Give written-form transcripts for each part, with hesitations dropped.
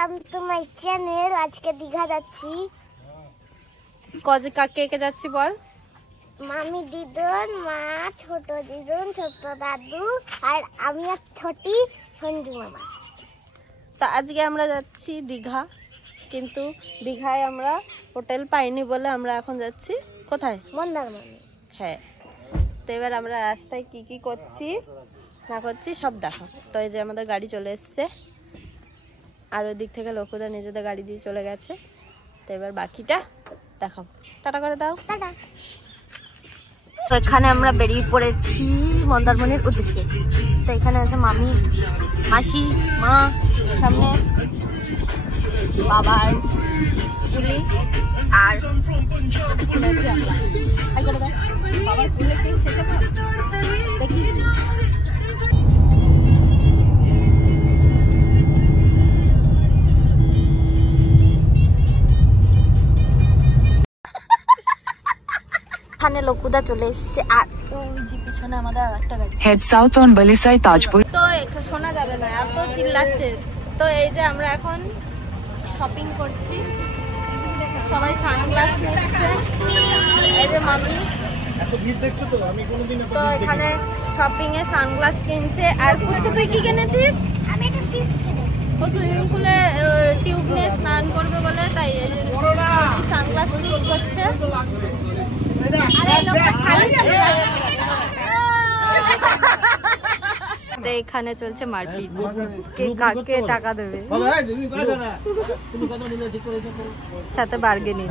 Welcome to my channel. আজকে দীঘা যাচ্ছি। কে কে যাচ্ছি বল? মামি দিদুন, মা, ছোট দিদুন, ছোট দাদু আর আমি আর ছোটি সঞ্জু মামা। তা আজকে আমরা যাচ্ছি দীঘা, কিন্তু দীঘায় আমরা হোটেল পাইনি বলে আমরা এখন যাচ্ছি কোথায়? মন্দারমণি। হ্যাঁ, তো এবার আমরা রাস্তায় কি কি করছি না করছি সব দেখো। তো এই যে আমাদের গাড়ি চলে এসছে, আর ওই দিক থেকে লোকরা নিজেদের গাড়ি দিয়ে চলে গেছে। তো এবার বাকিটা দেখাও। টাটা করে দাও। টাটা। তো এখানে আমরা বেরিয়ে পড়েছি মন্দারমণির উদ্দেশ্যে। তো এখানে আছে মামি, মাসি, মা, সামনে বাবার কুলি আর বাবার কুলে কি সেটা দেখিয়েছি। এখানে লোকুদা চলে এসছে, আর ওই যে পিছনে আমাদের আরেকটা গাড়ি। Head south on Balisai Tajpur. তো শোনা যাবে না, এত চিল্লাচ্ছে। তো এই যে আমরা এখন শপিং করছি, সবাই সানগ্লাস নিচ্ছে। এই যে মামি, তো এখানে শপিং এ সানগ্লাস কিনছে। আর পুচকু তুই কি কিনেছিস? আমি একটা টিউব কিনেছি। ও সুইমিং পুলে টিউব নিয়ে স্নান করবে বলে, তাই এই যে সানগ্লাস ইউজ করছে। এখানে চলছে মারপিট, কে কাকে টাকা দেবে, সাথে বার্গেনিং।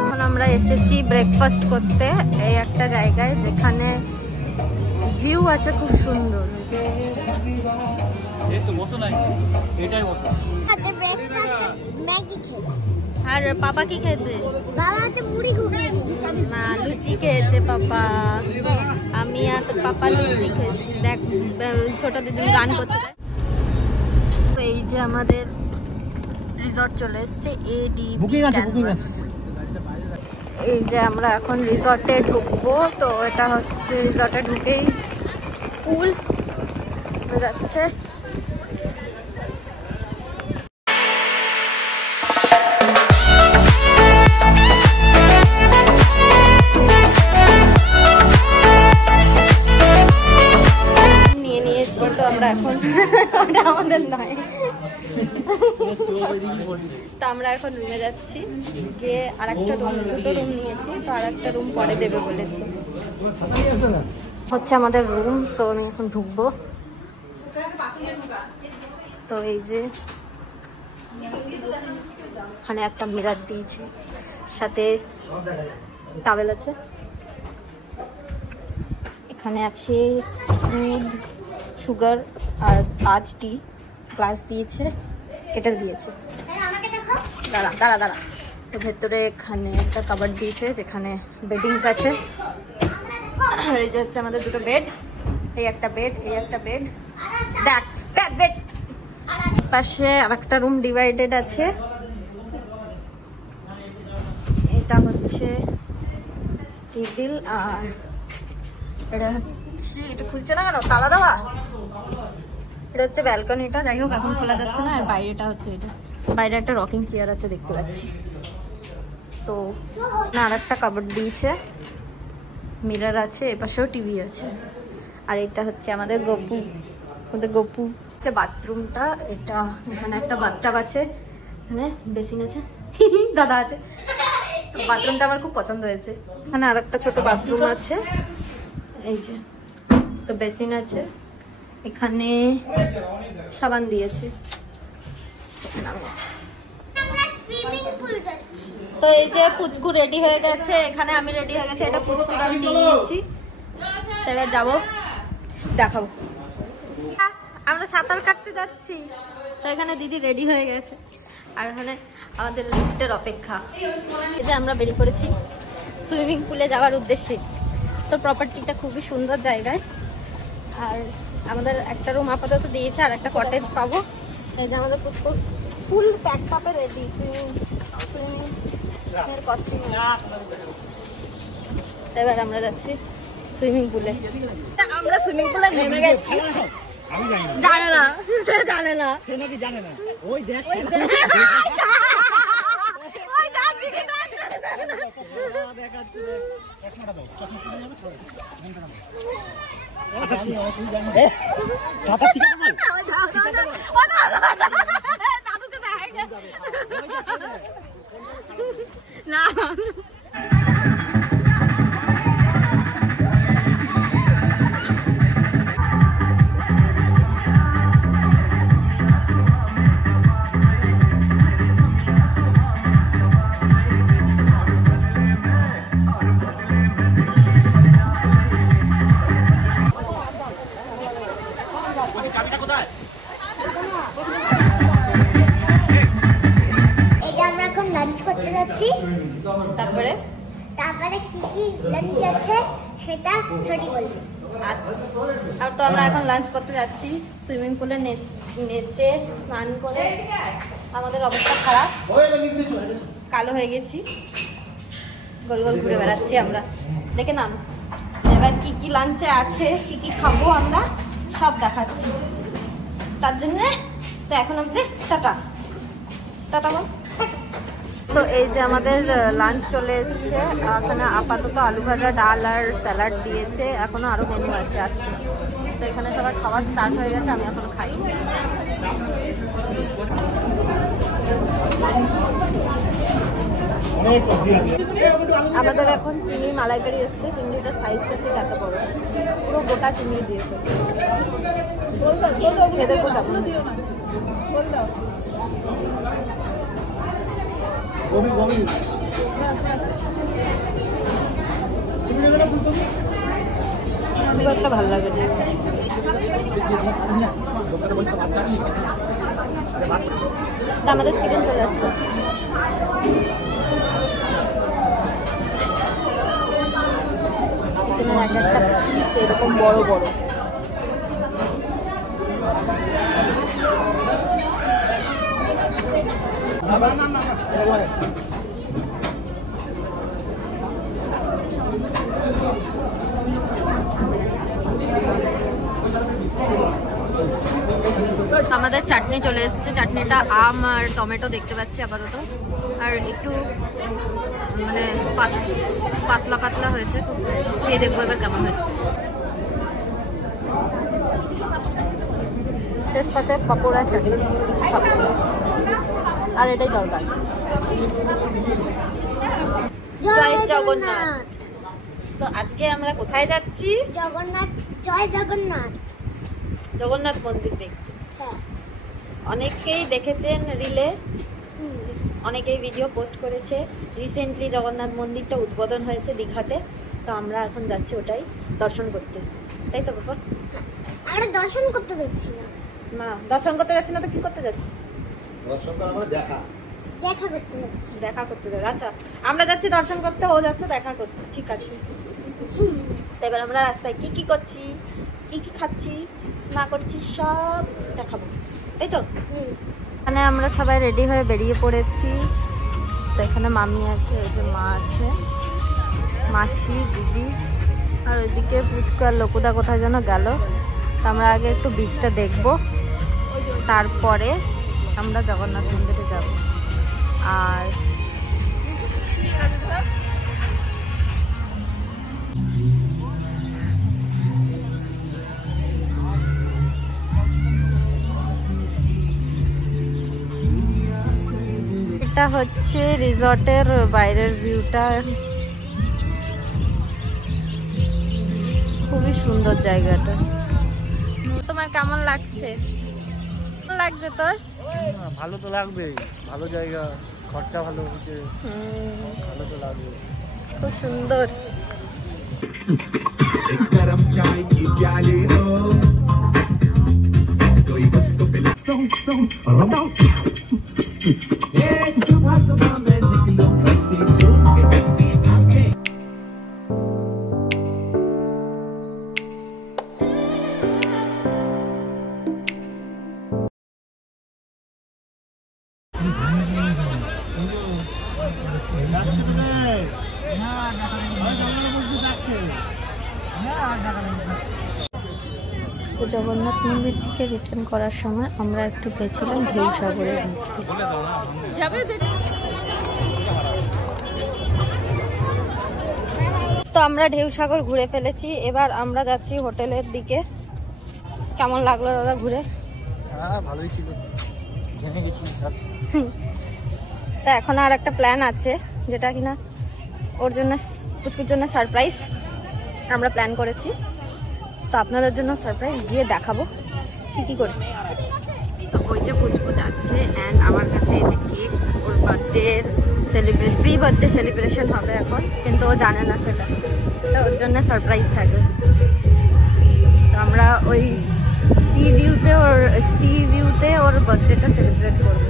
এখন আমরা এসেছি ব্রেকফাস্ট করতে এই একটা জায়গায়, যেখানে ভিউ আছে খুব সুন্দর। আর পাপা কি খেয়েছে? না, লুচি খেয়েছে পাপা। আমি আর তোর পাপা লুচি খেয়েছি। দেখ ছোট দিদি গান করছে। তো এই যে আমাদের রিসর্ট চলে এসছে, এই যে আমরা এখন রিসর্টে ঢুকবো। তো এটা হচ্ছে রিসর্টে ঢুকেই পুল যাচ্ছে। নিয়ে নিয়েছি, তো আমরা এখন আমাদের নয়, তো আমরা এখন রুমে যাচ্ছি। গিয়ে আরেকটা রুম, দুটো রুম নিয়েছি, তো আরেকটা রুম পরে দেবে বলেছে। হচ্ছে আমাদের রুম। তো আমি এখন ঢুকবো। তো এই যে এখানে একটা মিরার দিয়েছে, সাথে টাওয়েল আছে। এখানে আছে দুধ, সুগার আর আজ টি গ্লাস দিয়েছে, কেটেল দিয়েছে। দাঁড়া দাঁড়া দাঁড়া। তো ভেতরে এখানে একটা কাবার্ড দিয়েছে, যেখানে বেডিংস আছে। এই যে হচ্ছে আমাদের দুটো বেড, এই একটা বেড, এই একটা বেড। দেখ দেখ বেড। পাশে আরেকটা রুম ডিভাইডেড আছে। এটা হচ্ছে টেবিল, আর এটা হচ্ছে, এটা খুলছে না কেন, তালা দেওয়া। এটা হচ্ছে ব্যালকনিটা, যাই হোক এখন খোলা যাচ্ছে না। আর বাইরেটা হচ্ছে এটা, বাইরে একটা রকিং চেয়ার আছে দেখতে পাচ্ছি। তো না, আর একটা কাবার্ড দিয়েছে, মিরর আছে, এপাশেও টিভি আছে। আর এটা হচ্ছে আমাদের গপু, আমাদের গপু হচ্ছে বাথরুমটা। এটা এখানে একটা বাথটাব আছে, এখানে বেসিন আছে, দাদা আছে। বাথরুমটা আমার খুব পছন্দ হয়েছে। এখানে আর একটা ছোট বাথরুম আছে, এই যে। তো বেসিন আছে, এখানে সাবান দিয়েছে। তো এই যে পুচকু রেডি হয়ে গেছে, এখানে আমি রেডি হয়ে গেছে, এটা পুচকু আমি নিয়েছি। তো এবার যাবো, দেখাবো। আমরা সাঁতার কাটতে যাচ্ছি। তো এখানে দিদি রেডি হয়ে গেছে, আর এখানে আমাদের লিফটের অপেক্ষা। এই যে আমরা বেরিয়ে পড়েছি সুইমিং পুলে যাওয়ার উদ্দেশ্যে। তো প্রপার্টিটা খুবই সুন্দর জায়গায়। আর আমাদের একটা রুম আপাতত দিয়েছে, আর একটা কটেজ পাবো। এই যে আমাদের পুচকু ফুল প্যাক পাপে রেডি সুইমিং এর কস্টিউম। এবার আমরা যাচ্ছি সুইমিং পুলে। আমরা সুইমিং পুলে নেমে গেছি। জানে না, সে জানে না, সে নাকি জানে না। ওই দেখ ওই দেখ দেখাচ্ছে চশমাটা দাও, চশমা খুলে যাবে তো আচ্ছা এ সাপা ঠিক আছে দাদুকে দেখাই না। তারপরে তারপরে কি কি লাঞ্চ আছে সেটা ছোটি বলবে। আচ্ছা, আর তো আমরা এখন লাঞ্চ করতে যাচ্ছি সুইমিং পুলে। নেচে স্নান করে আমাদের অবস্থা খারাপ, কালো হয়ে গেছি, গোল গোল ঘুরে বেড়াচ্ছি আমরা। দেখে নাম এবার কি কি লাঞ্চে আছে, কি কি খাবো আমরা সব দেখাচ্ছি। তার জন্যে তো এখন অবধি টাটা টাটা বল। তো এই যে আমাদের লাঞ্চ চলে এসছে। এখানে আপাতত আলু ভাজা, ডাল আর স্যালাড দিয়েছে, এখনো আরো মেনু আছে আসতে। তো এখানে সবার খাবার স্টার্ট হয়ে গেছে, আমি এখনো খাই। আমাদের এখন চিংড়ি মালাইকারি এসছে। চিংড়িটার সাইজটা ঠিক এত বড়, পুরো গোটা চিংড়ি দিয়েছে। খেয়ে দেখবো কেমন। খুব একটা ভালো লাগে না। আমাদের চিকেন চলে আসছে। চিকেনের এক একটা পিস এরকম বড় বড়। আমাদের চাটনি চলে এসেছে। চাটনিটা আম আর টমেটো দেখতে পাচ্ছি আপাতত, আর একটু মানে পাতলা পাতলা হয়েছে। খেয়ে দেখবো এবার কেমন হয়েছে। শেষ পাতে পকোড়া চাটনি সব, আর এটাই দরকার। জয় জগন্নাথ। তো আজকে আমরা কোথায় যাচ্ছি? জগন্নাথ, জয় জগন্নাথ, জগন্নাথ মন্দির দেখতে। অনেকেই দেখেছেন রিলে, অনেকেই ভিডিও পোস্ট করেছে। রিসেন্টলি জগন্নাথ মন্দিরটা উদ্বোধন হয়েছে দীঘাতে, তো আমরা এখন যাচ্ছি ওটাই দর্শন করতে, তাই তো বাবা? আমরা দর্শন করতে যাচ্ছি না। না, দর্শন করতে যাচ্ছি না তো কি করতে যাচ্ছি? দর্শন করা মানে দেখা করতে যাচ্ছি। দেখা করতে যাচ্ছি। আচ্ছা, আমরা যাচ্ছি দর্শন করতে, ও যাচ্ছে দেখা করতে। ঠিক আছে, তো এবার আমরা রাস্তায় কি কি করছি, কি কি খাচ্ছি না করছি সব দেখাবো, তাই তো? এখানে আমরা সবাই রেডি হয়ে বেরিয়ে পড়েছি। তো এখানে মামি আছে, এই যে মা আছে, মাসি, দিদি, আর ওইদিকে পুচকু আর লোকুদা কোথায় যেন গেল। তো আমরা আগে একটু বিচটা দেখবো, তারপরে আমরা জগন্নাথ মন্দিরে যাব। আর এটা হচ্ছে রিসর্টের বাইরের ভিউটা, খুবই সুন্দর জায়গাটা। তোমার কেমন লাগছে? লাগছে তোর? ভালো তো লাগবেই, ভালো জায়গা, খরচা ভালো হচ্ছে, ভালো তো লাগবে। খুব সুন্দর। गरम चाय की प्याली हो, कोई उसको पिलाता हूँ। তো জগন্নাথ মন্দির থেকে রিটার্ন করার সময় আমরা একটু পেয়েছিলাম ঢেউ সাগরে ঘুরতে। তো আমরা ঢেউ সাগর ঘুরে ফেলেছি, এবার আমরা যাচ্ছি হোটেলের দিকে। কেমন লাগলো দাদা ঘুরে? হ্যাঁ ভালোই ছিল, ঘেমে গেছি স্যার। তা এখন আর একটা প্ল্যান আছে, যেটা কিনা ওর জন্য পুচকুর জন্য সারপ্রাইজ আমরা প্ল্যান করেছি। তো আপনাদের জন্য সারপ্রাইজ গিয়ে দেখাবো কি কি করেছি। তো ওই যে পুচকু যাচ্ছে অ্যান্ড আমার কাছে এই যে কেক, ওর বার্থডের সেলিব্রেশন, প্রি বার্থডে সেলিব্রেশন হবে এখন, কিন্তু ও জানে না সেটা, ওর জন্য সারপ্রাইজ থাকবে। তো আমরা ওই সি ভিউতে ওর বার্থডেটা সেলিব্রেট করবো।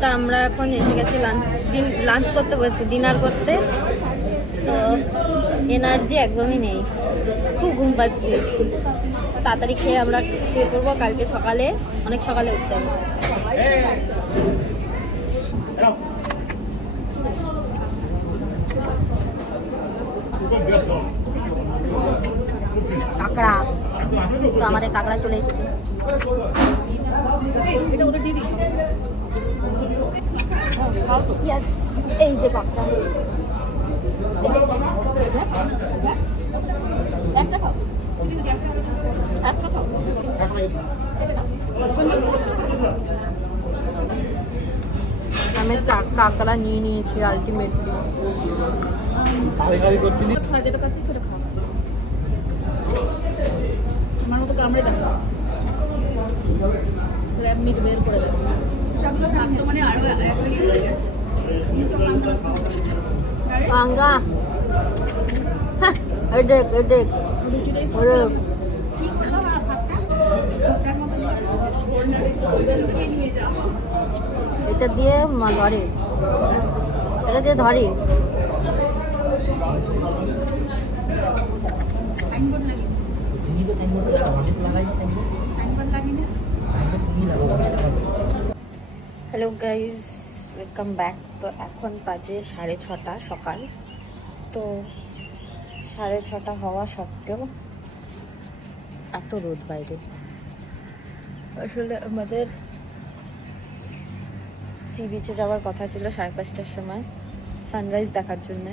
তা আমরা এখন এসে গেছি লাঞ্চ করতে বলছি, ডিনার করতে। তো এনার্জি একদমই নেই, খুব ঘুম পাচ্ছি। তাড়াতাড়ি খেয়ে আমরা শুয়ে পড়বো, কালকে সকালে অনেক সকালে উঠতে হবে। কাঁকড়া, তো আমাদের কাঁকড়া চলে এসেছে। এই যে কাঁকড়া, আমি কাঁকড়া নিয়ে নিয়েছি আলটিমেটলি। যেটা পাচ্ছি সেটা খাও, আমার মতো কামড়ে দেখো, মিট বের করে দেখো। মানে আরো হয়ে গেছে পাঙ্গা। হ্যাঁ এডেক এটা দিয়ে ধরে, এটা দিয়ে ধরে। Hello guys, welcome back. তো এখন বাজে 6:30 সকাল। তো 6:30 হওয়া সত্ত্বেও এত রোদ বাইরে। আসলে আমাদের সি বিচে যাওয়ার কথা ছিল 5:30টার সময় সানরাইজ দেখার জন্য,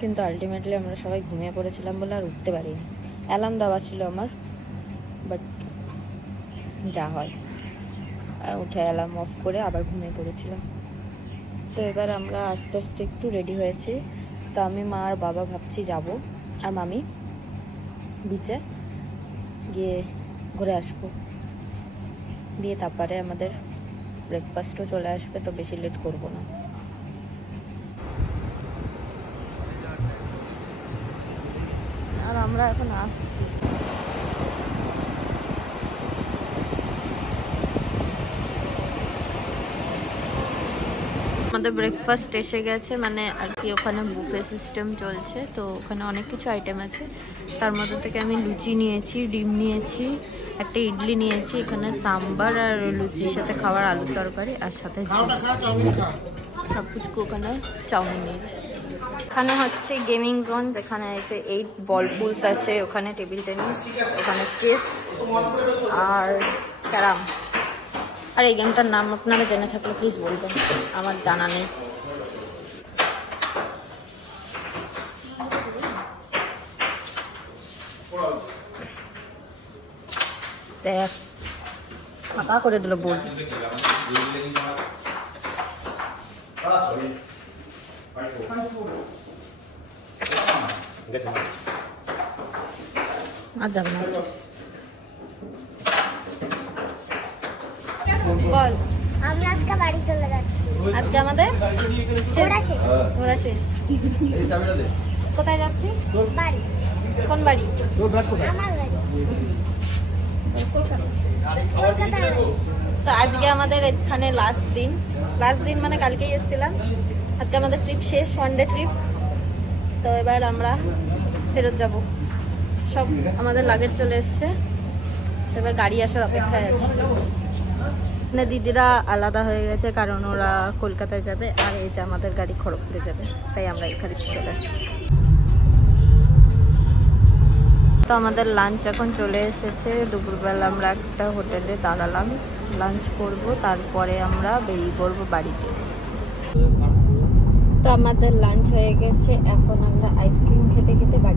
কিন্তু আলটিমেটলি আমরা সবাই ঘুমিয়ে পড়েছিলাম বলে আর উঠতে পারিনি। অ্যালার্ম দেওয়া ছিল আমার, বাট যা হয়, উঠে অ্যালার্ম অফ করে আবার ঘুমিয়ে পড়েছিলাম। তো এবার আমরা আস্তে আস্তে একটু রেডি হয়েছি। তো আমি, মা আর বাবা ভাবছি যাব, আর মামি বিচে গিয়ে ঘুরে আসবো, দিয়ে তারপরে আমাদের ব্রেকফাস্টও চলে আসবে। তো বেশি লেট করবো না। আর আমরা এখন আসছি। আমাদের ব্রেকফাস্ট এসে গেছে, মানে আর কি ওখানে বুফে সিস্টেম চলছে। তো ওখানে অনেক কিছু আইটেম আছে, তার মধ্যে থেকে আমি লুচি নিয়েছি, ডিম নিয়েছি, একটা ইডলি নিয়েছি, এখানে সাম্বার আর লুচির সাথে খাওয়ার আলুর তরকারি, আর সাথে সব কিছু। ওখানে চাউমিন নিয়েছি। এখানে হচ্ছে গেমিং জোন, যেখানে আছে 8 বল পুলস আছে, ওখানে টেবিল টেনিস, ওখানে চেস আর ক্যারাম। আর এই গেমটার নাম আপনারা জেনে থাকলে প্লিজ বলবেন, আমার জানা নেই। দেখ ফাঁকা করে দিল বোর্ড। আর যাব না বল। আমি আজকে বাড়ি চলে যাচ্ছি। আজকে আমাদের ঘোরা শেষ। ঘোরা শেষ। কোথায় যাচ্ছিস? বাড়ি। কোন বাড়ি? আমার বাড়ি। কলকাতার বাড়ি। তো আজকে আমাদের এখানে লাস্ট দিন মানে কালকেই এসেছিলাম। আজকে আমাদের ট্রিপ শেষ, ওয়ান ডে ট্রিপ। তো এবার আমরা ফেরত যাব। সব আমাদের লাগেজ চলে এসছে, এবার গাড়ি আসার অপেক্ষায় আছে। না দিদিরা আলাদা হয়ে গেছে কারণ ওরা কলকাতায় যাবে, আর এই যে আমাদের গাড়ি খড়গপুরে যাবে, তাই আমরা এখানে চলে আসছি। তো আমাদের লাঞ্চ এখন চলে এসেছে। দুপুরবেলা আমরা একটা হোটেলে দাঁড়ালাম, লাঞ্চ করব, তারপরে আমরা বেরিয়ে পড়বো বাড়িতে। তো আমাদের লাঞ্চ হয়ে গেছে, এখন আমরা আইসক্রিম খেতে খেতে বাড়ি